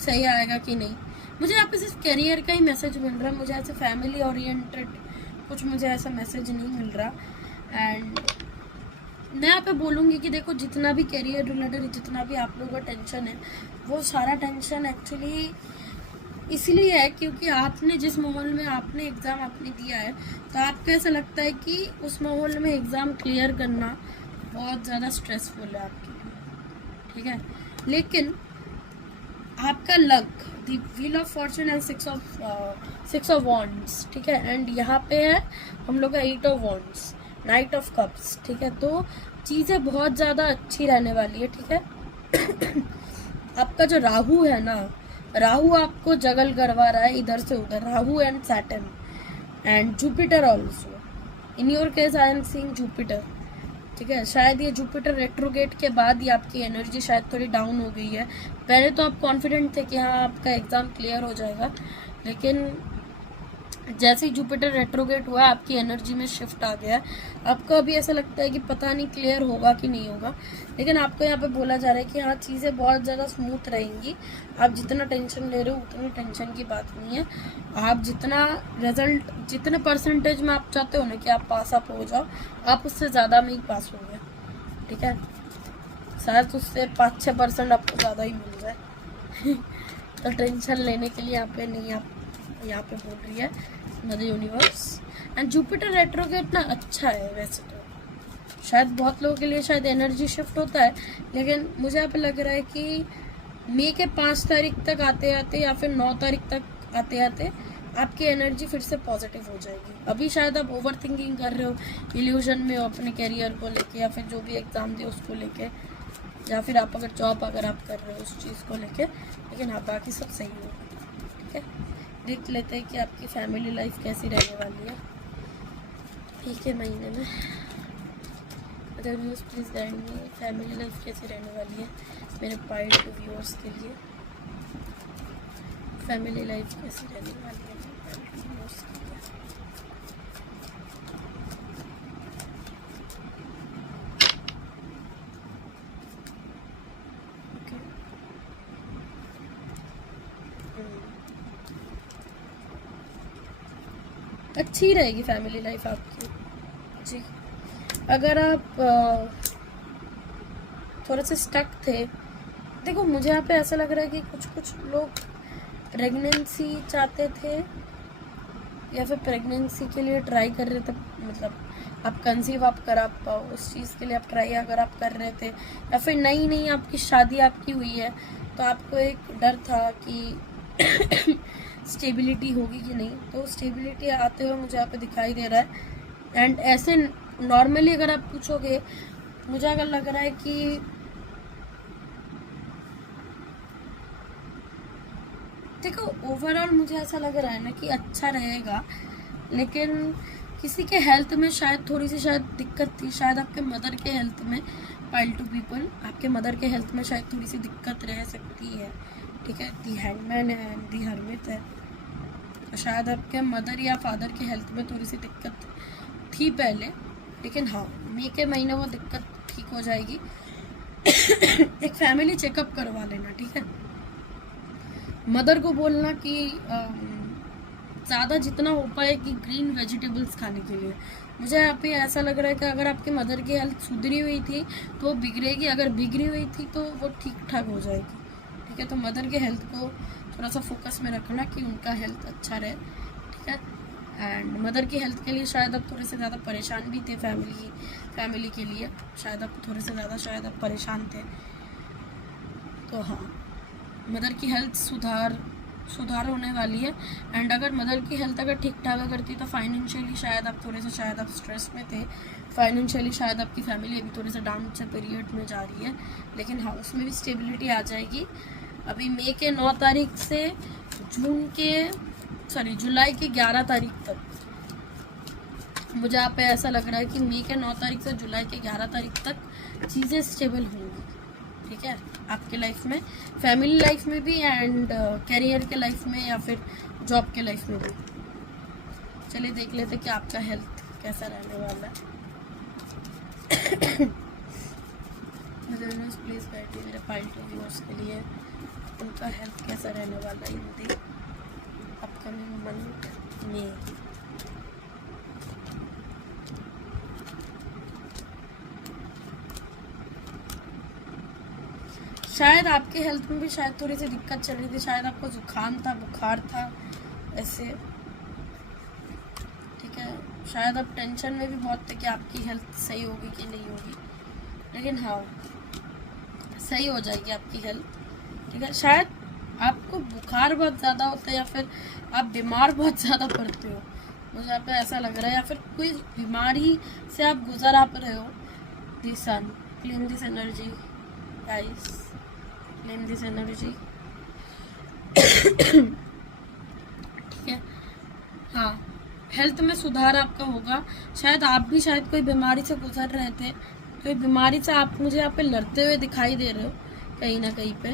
सही आएगा कि नहीं। मुझे यहाँ पे सिर्फ करियर का ही मैसेज मिल रहा है, मुझे ऐसे फैमिली ओरिएंटेड कुछ मुझे ऐसा मैसेज नहीं मिल रहा। एंड मैं यहाँ पे बोलूँगी कि देखो जितना भी करियर रिलेटेड जितना भी आप लोगों का टेंशन है वो सारा टेंशन एक्चुअली इसलिए है क्योंकि आपने जिस माहौल में आपने एग्ज़ाम आपने दिया है तो आपको ऐसा लगता है कि उस माहौल में एग्ज़ाम क्लियर करना बहुत ज़्यादा स्ट्रेसफुल है आपके लिए, ठीक है। लेकिन आपका luck the wheel of Fortune and 6 of wands, ठीक है। एंड यहाँ पे है हम लोग का 8 of wands, night of cups, ठीक है। तो चीज़ें बहुत ज़्यादा अच्छी रहने वाली है, ठीक है। आपका जो राहु है ना, राहु आपको जगल करवा रहा है इधर से उधर, Rahu and Saturn and Jupiter also. In your case I am seeing Jupiter, ठीक है। शायद ये जुपिटर रेट्रोगेट के बाद ही आपकी एनर्जी शायद थोड़ी डाउन हो गई है। पहले तो आप कॉन्फिडेंट थे कि हाँ आपका एग्ज़ाम क्लियर हो जाएगा, लेकिन जैसे ही जुपिटर रेट्रोगेट हुआ आपकी एनर्जी में शिफ्ट आ गया है। आपको अभी ऐसा लगता है कि पता नहीं क्लियर होगा कि नहीं होगा, लेकिन आपको यहाँ पे बोला जा रहा है कि हाँ चीज़ें बहुत ज़्यादा स्मूथ रहेंगी। आप जितना टेंशन ले रहे हो उतनी टेंशन की बात नहीं है। आप जितना रिजल्ट जितने परसेंटेज में आप चाहते हो ना कि आप पास आप हो जाओ, आप उससे ज़्यादा में ही पास होंगे, ठीक है। शायद उससे 5-6% आपको ज़्यादा ही मिल जाए। तो टेंशन लेने के लिए यहाँ पे नहीं, आप यहाँ पे बोल रही है mother universe. And Jupiter retrograde ना अच्छा है वैसे तो, शायद बहुत लोगों के लिए शायद एनर्जी शिफ्ट होता है, लेकिन मुझे यहाँ पे लग रहा है कि मई के 5 तारीख तक आते आते या फिर 9 तारीख तक आते आते आपकी एनर्जी फिर से पॉजिटिव हो जाएगी। अभी शायद आप ओवर थिंकिंग कर रहे हो, इल्यूजन में हो अपने कैरियर को लेके, या फिर जो भी एग्ज़ाम दे उसको लेके, या फिर आप अगर जॉब अगर आप कर रहे हो उस चीज़ को लेके, लेकिन हाँ बाकी सब सही होगा, ठीक है। देख लेते हैं कि आपकी फैमिली लाइफ कैसी रहने वाली है ठीक है महीने में। Other viewers please guide me, family life कैसी रहने वाली है मेरे पार्ट व्यूअर्स के लिए, फैमिली लाइफ कैसी रहने वाली है। उसके लिए। अच्छी रहेगी फैमिली लाइफ आपकी जी। अगर आप थोड़े से स्टक थे, देखो मुझे यहाँ पे ऐसा लग रहा है कि कुछ लोग प्रेगनेंसी चाहते थे या फिर प्रेगनेंसी के लिए ट्राई कर रहे थे, मतलब आप कंसीव आप करा पाओ उस चीज़ के लिए आप ट्राई अगर आप कर रहे थे, या फिर नई आपकी शादी आपकी हुई है तो आपको एक डर था कि स्टेबिलिटी होगी कि नहीं, तो स्टेबिलिटी आते हुए मुझे यहाँ पे दिखाई दे रहा है। एंड ऐसे नॉर्मली अगर आप पूछोगे, मुझे अगर लग रहा है कि देखो ओवरऑल मुझे ऐसा लग रहा है ना कि अच्छा रहेगा, लेकिन किसी के हेल्थ में शायद थोड़ी सी शायद दिक्कत थी, शायद आपके मदर के हेल्थ में, पाइल टू पीपल आपके मदर के हेल्थ में शायद थोड़ी सी दिक्कत रह सकती है, ठीक है। दी हैंडमैन है, दी हर्मिट है, तो शायद आपके मदर या फादर के हेल्थ में थोड़ी सी दिक्कत थी पहले, लेकिन हाँ मई के महीने वो दिक्कत ठीक हो जाएगी। एक फैमिली चेकअप करवा लेना, ठीक है। मदर को बोलना कि ज़्यादा जितना हो पाए कि ग्रीन वेजिटेबल्स खाने के लिए। मुझे यहाँ पे ऐसा लग रहा है कि अगर आपकी मदर की हेल्थ सुधरी हुई थी तो वो बिगड़ेगी, अगर बिगड़ी हुई थी तो वो ठीक ठाक हो जाएगी, ठीक है। तो मदर के हेल्थ को थोड़ा सा फोकस में रखना कि उनका हेल्थ अच्छा रहे, ठीक है। एंड मदर की हेल्थ के लिए शायद आप थोड़े से ज़्यादा परेशान भी थे, फैमिली के लिए शायद आप थोड़े से ज़्यादा शायद आप परेशान थे, तो हाँ मदर की हेल्थ सुधार होने वाली है। एंड अगर मदर की हेल्थ अगर ठीक ठाक करती तो फाइनेंशियली शायद आप थोड़े से शायद आप स्ट्रेस में थे, फाइनेंशियली शायद आपकी फैमिली अभी थोड़े से डाउन से पीरियड में जा रही है, लेकिन हाँ उसमें भी स्टेबिलिटी आ जाएगी। अभी मई के 9 तारीख से जुलाई के 11 तारीख तक मुझे यहाँ पे ऐसा लग रहा है कि मई के 9 तारीख से जुलाई के 11 तारीख तक चीज़ें स्टेबल होंगी, ठीक है, आपके लाइफ में, फैमिली लाइफ में भी एंड कैरियर के लाइफ में या फिर जॉब के लाइफ में भी। चलिए देख लेते कि आपका हेल्थ कैसा रहने वाला है। प्लीज बैठिए मेरे पाइल टू व्यूअर्स के लिए, उनका हेल्थ कैसा रहने वाला है इन दी अपकमिंग मंथ में। शायद आपके हेल्थ में भी शायद थोड़ी सी दिक्कत चल रही थी, शायद आपको जुकाम था, बुखार था, ऐसे, ठीक है। शायद आप टेंशन में भी बहुत थे कि आपकी हेल्थ सही होगी कि नहीं होगी, लेकिन हाँ सही हो जाएगी आपकी हेल्थ, ठीक है। शायद आपको बुखार बहुत ज़्यादा होता है या फिर आप बीमार बहुत ज़्यादा पड़ते हो, मुझे यहाँ पे ऐसा लग रहा है, या फिर कोई बीमारी से आप गुजर आप रहे हो। The sun, clean this energy guys, clean this energy, ठीक है। हाँ हेल्थ में सुधार आपका होगा। शायद आप भी शायद कोई बीमारी से गुजर रहे थे, कोई बीमारी से आप मुझे यहाँ पे लड़ते हुए दिखाई दे रहे हो कहीं ना कहीं पे,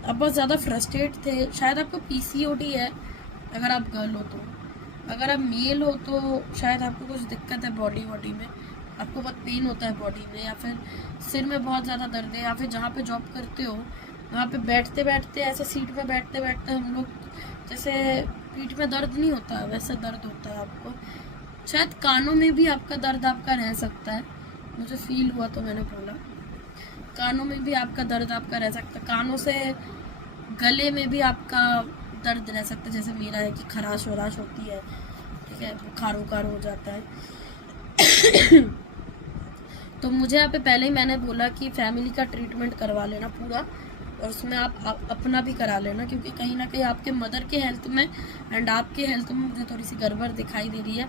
आप बहुत ज़्यादा फ्रस्ट्रेट थे। शायद आपको पीसीओडी है अगर आप गर्ल हो तो, अगर आप मेल हो तो शायद आपको कुछ दिक्कत है बॉडी में, आपको बहुत पेन होता है बॉडी में, या फिर सिर में बहुत ज़्यादा दर्द है, या फिर जहाँ पे जॉब करते हो वहाँ पे बैठते बैठते ऐसे सीट पे बैठते बैठते हम लोग जैसे पीठ में दर्द नहीं होता है वैसे दर्द होता है आपको। शायद कानों में भी आपका दर्द आपका रह सकता है, मुझे फील हुआ तो मैंने बोला कानों में भी आपका दर्द आपका रह सकता है, कानों से गले में भी आपका दर्द रह सकता है, जैसे मेरा है कि खराश वराश होती है, ठीक है, बुखार हो जाता है। तो मुझे यहाँ पे पहले ही मैंने बोला कि फैमिली का ट्रीटमेंट करवा लेना पूरा, और उसमें आप अपना भी करा लेना, क्योंकि कहीं ना कहीं आपके मदर के हेल्थ में एंड आपके हेल्थ में मुझे थोड़ी सी गड़बड़ दिखाई दे रही है।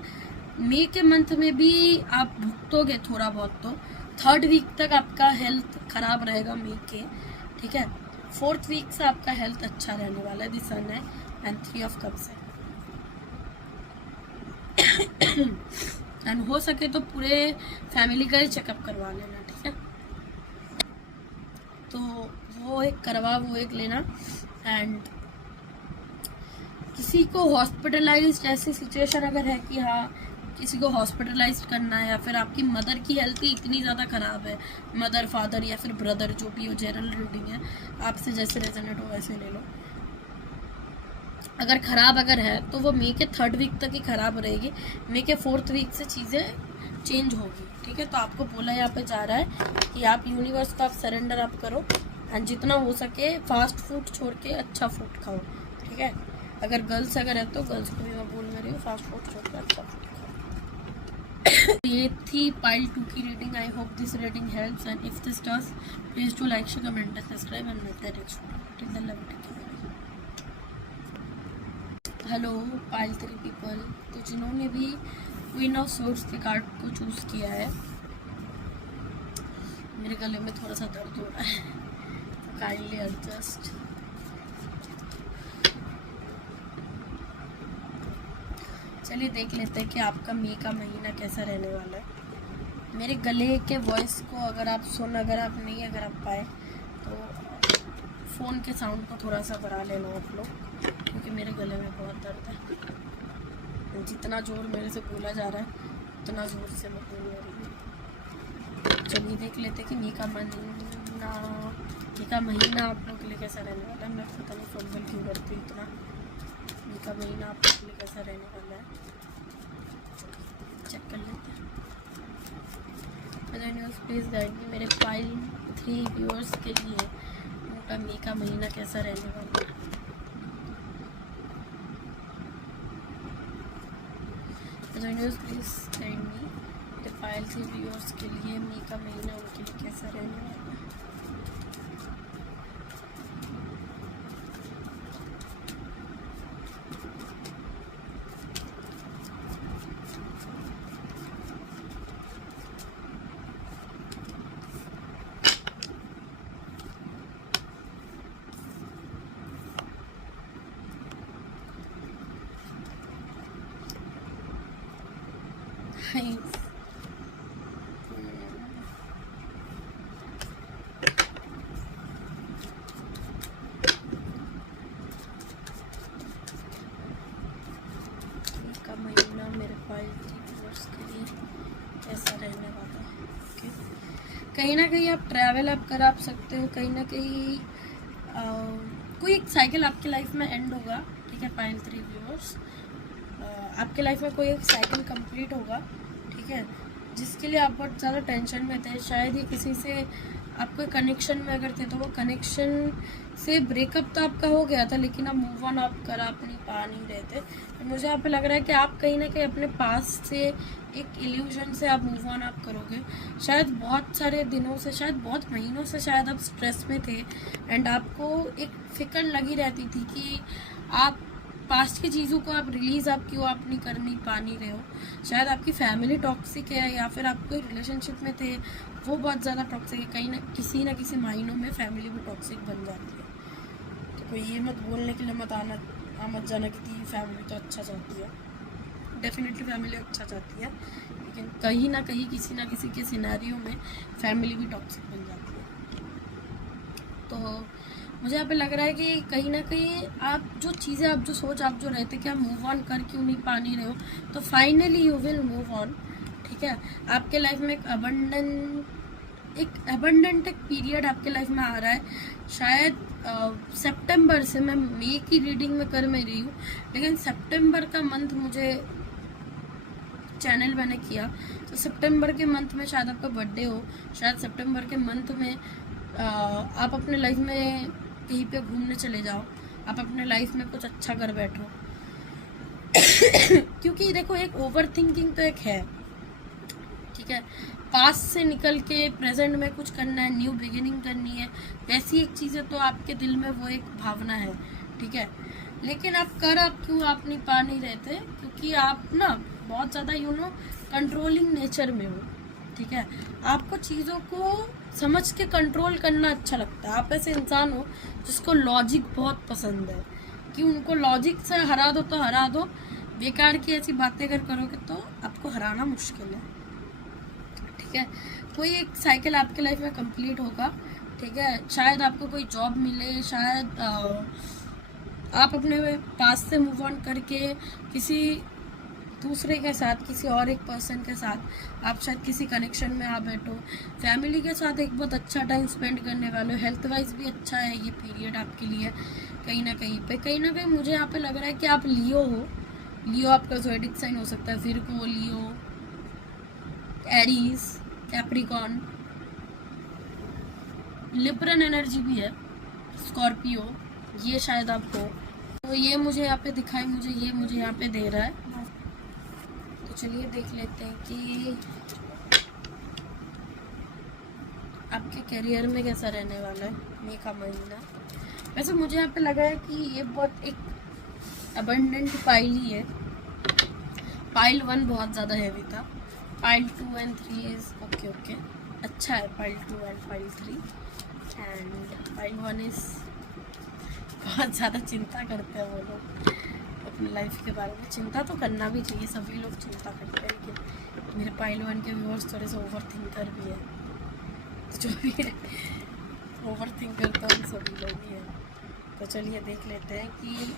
मई के मंथ में भी आप भुगतोगे थोड़ा बहुत, तो 3rd वीक तक आपका हेल्थ खराब रहेगा मई के, ठीक है। 4th वीक से आपका हेल्थ अच्छा रहने वाला है। द सन है एंड 3 ऑफ कप्स है। एंड हो सके तो पूरे फैमिली का ही चेकअप करवा लेना, ठीक है। तो वो एक लेना। एंड किसी को हॉस्पिटलाइज्ड ऐसी सिचुएशन अगर है कि हाँ किसी को हॉस्पिटलाइज करना है, या फिर आपकी मदर की हेल्थ ही इतनी ज़्यादा ख़राब है, मदर फादर या फिर ब्रदर जो भी हो, जनरल रीडिंग है, आपसे जैसे रेजोनेट हो वैसे ले लो। अगर ख़राब अगर है तो वो मई के 3rd वीक तक ही ख़राब रहेगी, मई के 4th वीक से चीज़ें चेंज होगी। ठीक है, तो आपको बोला यहाँ पे जा रहा है कि आप यूनिवर्स को आप सरेंडर आप करो, एंड जितना हो सके फास्ट फूड छोड़ के अच्छा फूड खाओ। ठीक है, अगर गर्ल्स अगर है तो गर्ल्स को भी मैं बोल रही हूँ फास्ट फूड छोड़ के अच्छा फूड खाओ। ये थी पाइल 2 की reading. I hope this reading helps, and if this does please to like share comment and subscribe and make that till the love. Hello pile 3 people, तो जिन्होंने भी क्वीन ऑफ सोर्ड्स के card को choose किया है, मेरे गले में थोड़ा सा दर्द हो रहा है, काइंडली एडजस्ट। चलिए देख लेते हैं कि आपका मई का महीना कैसा रहने वाला है। मेरे गले के वॉइस को अगर आप अगर आप पाए तो फ़ोन के साउंड को थोड़ा सा बढ़ा लेना आप लोग, क्योंकि मेरे गले में बहुत दर्द है। जितना जोर मेरे से बोला जा रहा है उतना ज़ोर से मैं बोल रही हूँ। चलिए देख लेते कि मई का महीना आप लोग के लिए कैसा रहने वाला है। मैं पता नहीं फुटबॉल क्यों करती हूँ इतना। मई का महीना आप लोग के लिए कैसा रहने वाला है चेक कर लेते हैं। प्लीज़ गाइड मी, मेरे पाइल 3 व्यूअर्स के लिए उनका मई का महीना कैसा रहने वाला है। प्लीज़ गाइड मी, मेरे पाइल 3 व्यूअर्स के लिए मई का महीना उनके लिए कैसा रहने वाला है। का महीना मेरे पाइल 3 व्यूअर्स के लिए कैसा रहने वाला है। ओके, कहीं ना कहीं आप ट्रैवल आप कर सकते हो, कहीं ना कहीं कोई एक साइकिल आपकी लाइफ में एंड होगा। ठीक है, पाइल 3 व्यूअर्स, आपके लाइफ में कोई एक साइकिल कंप्लीट होगा। ठीक है, जिसके लिए आप बहुत ज़्यादा टेंशन में थे, शायद ही किसी से आप कोई कनेक्शन में अगर थे तो वो कनेक्शन से ब्रेकअप तो आपका हो गया था, लेकिन आप मूव ऑन आप नहीं पा नहीं रहे थे। तो मुझे यहाँ पे लग रहा है कि आप कहीं ना कहीं अपने पास से एक इल्यूजन से आप मूव ऑन आप करोगे। शायद बहुत सारे दिनों से, शायद बहुत महीनों से शायद आप स्ट्रेस में थे, एंड आपको एक फिक्र लगी रहती थी कि आप पास्ट की चीज़ों को आप रिलीज़ आप क्यों आप नहीं कर नहीं पा नहीं रहे हो। शायद आपकी फैमिली टॉक्सिक है, या फिर आप कोई रिलेशनशिप में थे वो बहुत ज़्यादा टॉक्सिक है। कहीं ना किसी मायनों में फैमिली भी टॉक्सिक बन जाती है। तो कोई ये मत बोलने के लिए मत जाना कि फैमिली तो अच्छा चाहती है। डेफिनेटली फैमिली अच्छा चाहती है, लेकिन कहीं ना कहीं किसी ना किसी के सिनेरियो में फैमिली भी टॉक्सिक बन जाती है। तो मुझे यहाँ पे लग रहा है कि कहीं ना कहीं आप जो चीज़ें आप जो सोच आप जो रहते कि आप मूव ऑन कर क्यों नहीं पा नहीं रहे हो, तो finally you will move on. ठीक है, आपके लाइफ में एक अबंडेंट एक पीरियड आपके लाइफ में आ रहा है। शायद सितंबर से, मैं मई की रीडिंग में कर मैं रही हूँ, लेकिन सितंबर का मंथ मुझे चैनल मैंने किया, तो सितंबर के मंथ में शायद आपका बर्थडे हो। शायद सितंबर के मंथ में आप अपने लाइफ में कहीं पे घूमने चले जाओ, आप अपने लाइफ में कुछ अच्छा कर बैठो। क्योंकि देखो, एक ओवर थिंकिंग तो एक है। ठीक है, पास्ट से निकल के प्रेजेंट में कुछ करना है, न्यू बिगिनिंग करनी है, वैसी एक चीज़ें तो आपके दिल में वो एक भावना है। ठीक है, लेकिन आप क्यों आप नहीं पा नहीं रहे थे, क्योंकि आप ना बहुत ज़्यादा कंट्रोलिंग नेचर में हो। ठीक है, आपको चीज़ों को समझ के कंट्रोल करना अच्छा लगता है। आप ऐसे इंसान हो जिसको लॉजिक बहुत पसंद है, कि उनको लॉजिक से हरा दो तो हरा दो, बेकार की ऐसी बातें अगर करोगे तो आपको हराना मुश्किल है। ठीक है, कोई एक साइकिल आपके लाइफ में कंप्लीट होगा। ठीक है, शायद आपको कोई जॉब मिले, शायद आप अपने पास से मूव ऑन करके किसी दूसरे के साथ, किसी और एक पर्सन के साथ आप शायद किसी कनेक्शन में आ बैठो, फैमिली के साथ एक बहुत अच्छा टाइम स्पेंड करने वाले हो। हेल्थ वाइज भी अच्छा है ये पीरियड आपके लिए। कहीं ना कहीं मुझे यहाँ पे लग रहा है कि आप लियो हो। लियो आपका ज़ोडिएक साइन हो सकता है, विर्गो, लियो, एरीज, कैप्रिकॉर्न, लिब्रन एनर्जी भी है, स्कॉर्पियो, ये शायद आप हो। तो ये मुझे यहाँ पे दिखाई, मुझे यहाँ पे दे रहा है। तो चलिए देख लेते हैं कि आपके करियर में कैसा रहने वाला है मई का महीना। वैसे मुझे यहाँ पे लगा है कि ये बहुत एक अबंडेंट पाइल ही है। पाइल 1 बहुत ज़्यादा हैवी था, पाइल 2 एंड 3 इज ओके, अच्छा है pile 2 and pile 3 and pile 1 is बहुत ज़्यादा चिंता करते हैं वो लोग अपनी लाइफ के बारे में। चिंता तो करना भी चाहिए, सभी लोग चिंता करते हैं, लेकिन मेरे पाइल 1 के व्यूअर्स थोड़े से ओवर थिंकर भी है, जो भी है ओवर थिंकर तो हम सभी लोग ही हैं। तो चलिए देख लेते हैं कि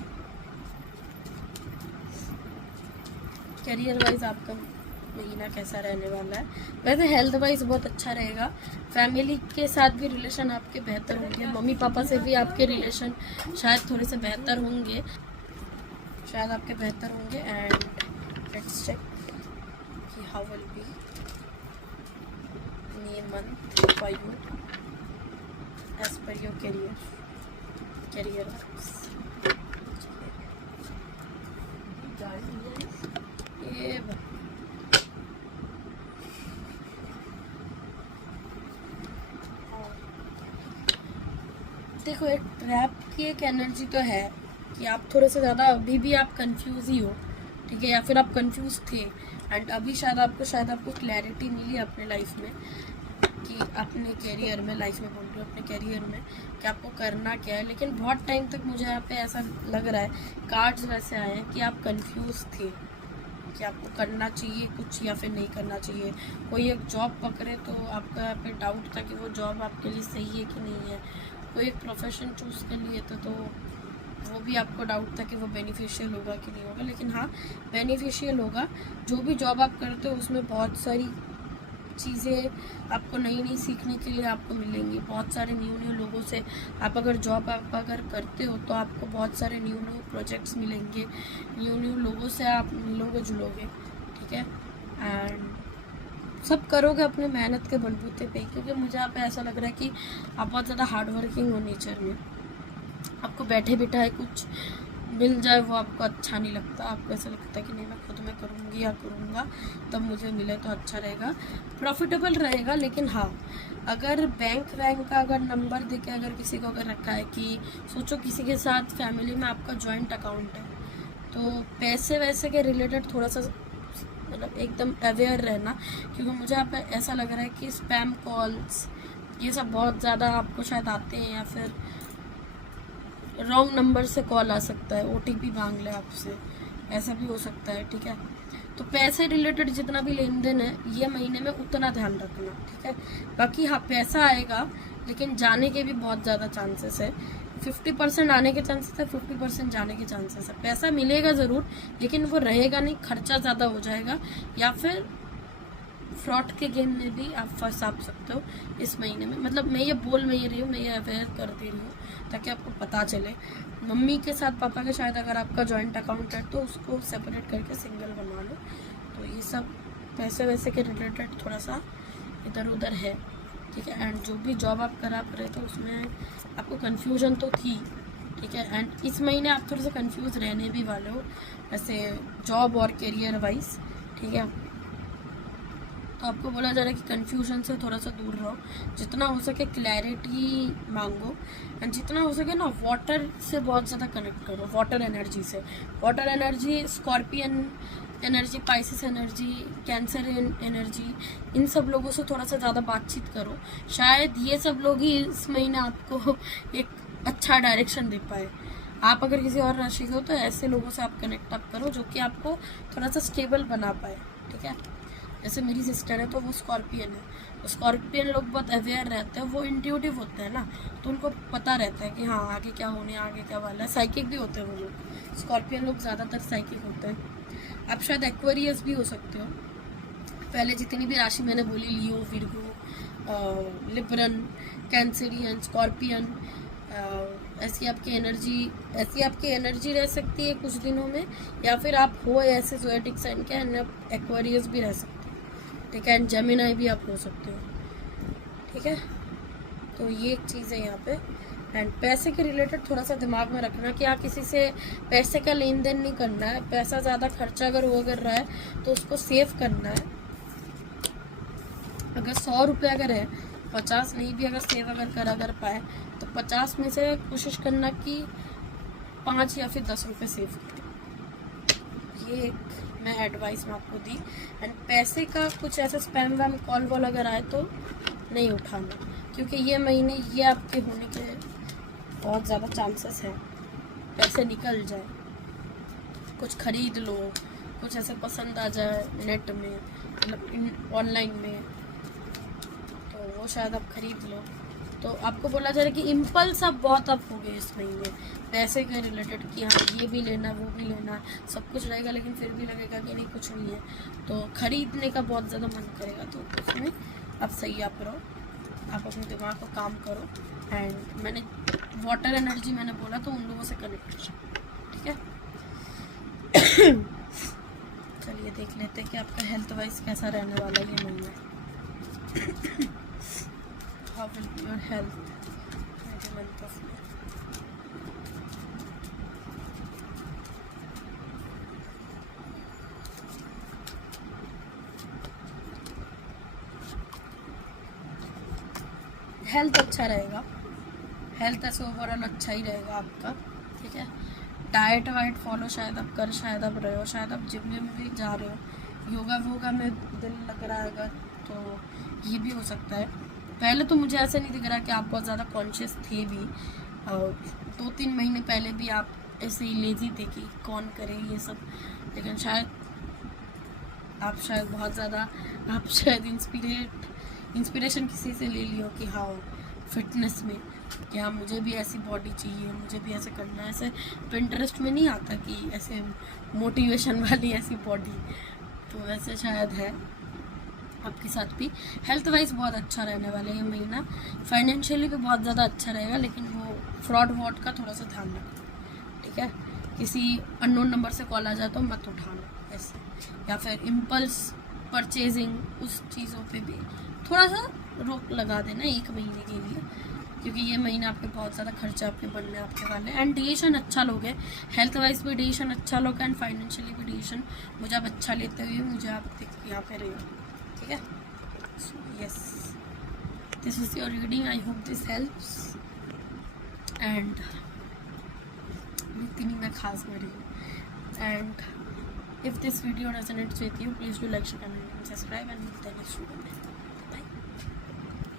करियर वाइज आपका महीना कैसा रहने वाला है। वैसे हेल्थ वाइज बहुत अच्छा रहेगा, फैमिली के साथ भी रिलेशन आपके बेहतर होंगे, मम्मी पापा से भी आपके रिलेशन शायद थोड़े से बेहतर होंगे, एंड लेट्स चेक कि how will B May month for you as per your career vibes. ये देखो, एक ट्रैप की एक एनर्जी तो है कि आप थोड़े से ज़्यादा अभी भी आप कंफ्यूज ही हो, ठीक है, या फिर आप कंफ्यूज थे एंड अभी शायद आपको क्लैरिटी मिली अपने लाइफ में कि अपने करियर में, लाइफ में बोल रही हूँ, अपने करियर में कि आपको करना क्या है। लेकिन बहुत टाइम तक मुझे यहाँ पे ऐसा लग रहा है, कार्ड्स वैसे आए हैं कि आप कंफ्यूज थे कि आपको करना चाहिए कुछ या फिर नहीं करना चाहिए। कोई एक जॉब पकड़े तो आपका यहाँ पे डाउट था कि वो जॉब आपके लिए सही है कि नहीं है। कोई एक प्रोफेशन चूज़ कर लिए तो वो भी आपको डाउट था कि वो बेनिफिशियल होगा कि नहीं होगा। लेकिन हाँ, बेनिफिशियल होगा। जो भी जॉब आप करते हो उसमें बहुत सारी चीज़ें आपको नई सीखने के लिए आपको मिलेंगी, बहुत सारे न्यू लोगों से। आप अगर जॉब करते हो तो आपको बहुत सारे न्यू प्रोजेक्ट्स मिलेंगे, न्यू लोगों से आप मिलोगे, जुलोगे, ठीक है, एंड सब करोगे अपने मेहनत के बलबूते पे। क्योंकि मुझे यहाँ पे ऐसा लग रहा है कि आप बहुत ज़्यादा हार्ड वर्किंग हो नेचर में। आपको बैठे बिठाए कुछ मिल जाए वो आपको अच्छा नहीं लगता, आपको ऐसा लगता है कि नहीं, मैं खुद में करूँगी या करूँगा तब मुझे मिले तो अच्छा रहेगा, प्रॉफिटेबल रहेगा। लेकिन हाँ, अगर बैंक का अगर नंबर देके अगर किसी को अगर रखा है कि सोचो किसी के साथ फैमिली में आपका जॉइंट अकाउंट है, तो पैसे वैसे के रिलेटेड थोड़ा सा मतलब एकदम अवेयर रहना। क्योंकि मुझे यहाँ पे ऐसा लग रहा है कि स्पैम कॉल्स ये सब बहुत ज़्यादा आपको शायद आते हैं, या फिर रॉन्ग नंबर से कॉल आ सकता है, OTP मांग ले आपसे, ऐसा भी हो सकता है, ठीक है। तो पैसे रिलेटेड जितना भी लेन देन है ये महीने में उतना ध्यान रखना, ठीक है। बाकी हाँ, पैसा आएगा लेकिन जाने के भी बहुत ज़्यादा चांसेस है। 50% आने के चांसेस है, 50% जाने के चांसेस है। पैसा मिलेगा ज़रूर लेकिन वो रहेगा नहीं, खर्चा ज़्यादा हो जाएगा, या फिर फ्रॉड के गेम में भी आप फंसा सकते हो इस महीने में। मतलब मैं ये रही हूँ, मैं ये अवेयर कर दे रही हूँ ताकि आपको पता चले। मम्मी के साथ पापा के शायद अगर आपका जॉइंट अकाउंट है तो उसको सेपरेट करके सिंगल बना लो। तो ये सब पैसे वैसे के रिलेटेड थोड़ा सा इधर उधर है, ठीक है। एंड जो भी जॉब आप करा रहे थे उसमें आपको कन्फ्यूजन तो थी, ठीक है। एंड इस महीने आप थोड़े से कन्फ्यूज़ रहने भी वाले हो वैसे जॉब और करियर वाइज, ठीक है। तो आपको बोला जा रहा है कि कन्फ्यूजन से थोड़ा सा दूर रहो, जितना हो सके क्लैरिटी मांगो, एंड जितना हो सके ना वाटर से बहुत ज़्यादा कनेक्ट करो, वाटर एनर्जी से। Water energy, scorpion energy, Pisces energy, Cancer energy, इन सब लोगों से थोड़ा सा ज़्यादा बातचीत करो। शायद ये सब लोग ही इस महीने आपको एक अच्छा डायरेक्शन दे पाए। आप अगर किसी और राशि के हो तो ऐसे लोगों से आप कनेक्ट अप करो जो कि आपको थोड़ा सा स्टेबल बना पाए, ठीक है। जैसे मेरी सिस्टर है तो वो स्कॉर्पियन है, तो स्कॉर्पियन लोग बहुत अवेयर रहते हैं, वो इंट्यूटिव होते हैं ना, तो उनको पता रहता है कि हाँ आगे क्या होने, आगे क्या वाला है। साइकिक भी होते हैं वो लोग, स्कॉर्पियन लोग ज़्यादातर साइकिक होते हैं। आप शायद एक्वेरियस भी हो सकते हो। पहले जितनी भी राशि मैंने बोली, लियो, विर्गो, लिब्रन, कैंसरियन, स्कॉर्पियन, ऐसी आपकी एनर्जी रह सकती है कुछ दिनों में, या फिर आप हो ऐसे ज़ोडिएक साइन के एंड आप एक्वेरियस भी रह सकते हो, ठीक है, एंड जेमिनाई भी आप हो सकते हो, ठीक है। तो ये एक चीज़ है यहाँ पे। एंड पैसे के रिलेटेड थोड़ा सा दिमाग में रखना कि आप किसी से पैसे का लेन देन नहीं करना है। पैसा ज़्यादा खर्चा अगर हो कर रहा है तो उसको सेव करना है। अगर 100 रुपये अगर है, 50 नहीं भी अगर सेव अगर पाए तो 50 में से कोशिश करना कि 5 या फिर 10 रुपये सेव करें। ये एक मैं एडवाइस मैं आपको दी। एंड पैसे का कुछ ऐसा स्पैम वैम कॉल वॉल अगर आए तो नहीं उठाना, क्योंकि ये महीने ये आपके होने के बहुत ज़्यादा चांसेस हैं पैसे निकल जाए। कुछ खरीद लो, कुछ ऐसे पसंद आ जाए नेट में, मतलब ऑनलाइन में, तो वो शायद आप खरीद लो। तो आपको बोला जा रहा है कि इम्पल्स आप बहुत अप हो गए इस महीने पैसे के रिलेटेड, कि हाँ ये भी लेना वो भी लेना, सब कुछ रहेगा लेकिन फिर भी लगेगा कि नहीं कुछ नहीं है, तो खरीदने का बहुत ज़्यादा मन करेगा। तो उसमें आप सही आप रहो, आप अपने दिमाग को काम करो। एंड मैंने वाटर एनर्जी मैंने बोला तो उन लोगों से कनेक्ट हो, ठीक है। चलिए देख लेते हैं कि आपका हेल्थ वाइज कैसा रहने वाला है ये महीना। How will be your health in the month of May? Health अच्छा रहेगा, हेल्थ ऐसे ओवरऑल अच्छा ही रहेगा आपका, ठीक है। डाइट वाइट फॉलो शायद आप कर, शायद आप रहे हो, शायद आप जिम में भी जा रहे हो, योगा वोगा में दिल लग रहा है तो ये भी हो सकता है। पहले तो मुझे ऐसा नहीं दिख रहा कि आप बहुत ज़्यादा कॉन्शियस थे भी, 2-3 महीने पहले भी आप ऐसे ही लेजी थे कि कौन करे ये सब, लेकिन शायद बहुत ज़्यादा आप शायद इंस्पिरेशन किसी से ले लियो कि हाँ फिटनेस में कि हाँ मुझे भी ऐसी बॉडी चाहिए, मुझे भी ऐसे करना है। ऐसे पिंटरेस्ट में नहीं आता कि ऐसे मोटिवेशन वाली ऐसी बॉडी, तो वैसे शायद है आपके साथ भी। हेल्थ वाइज बहुत अच्छा रहने वाला है ये महीना, फाइनेंशियली भी बहुत ज़्यादा अच्छा रहेगा, लेकिन वो फ्रॉड वॉड का थोड़ा सा ध्यान रखना, ठीक है। किसी अननोन नंबर से कॉल आ जाए तो मत उठाना ऐसे, या फिर इम्पल्स परचेजिंग उस चीज़ों पे भी थोड़ा सा रोक लगा देना 1 महीने के लिए, क्योंकि ये महीना आपके बहुत ज़्यादा खर्चा आपके बनने आपके वाले। एंड डिसीजन अच्छा लोगे, हेल्थ वाइज भी डिसीजन अच्छा लोगे एंड फाइनेंशियली भी डिसीजन मुझे आप अच्छा लेते हुए मुझे आप यहाँ पे रहे, ठीक है। So yes, this is your reading, I hope this helps. And इतनी मैं खास में रही। And if this video resonates with you, please do like, share and subscribe and meet the next video.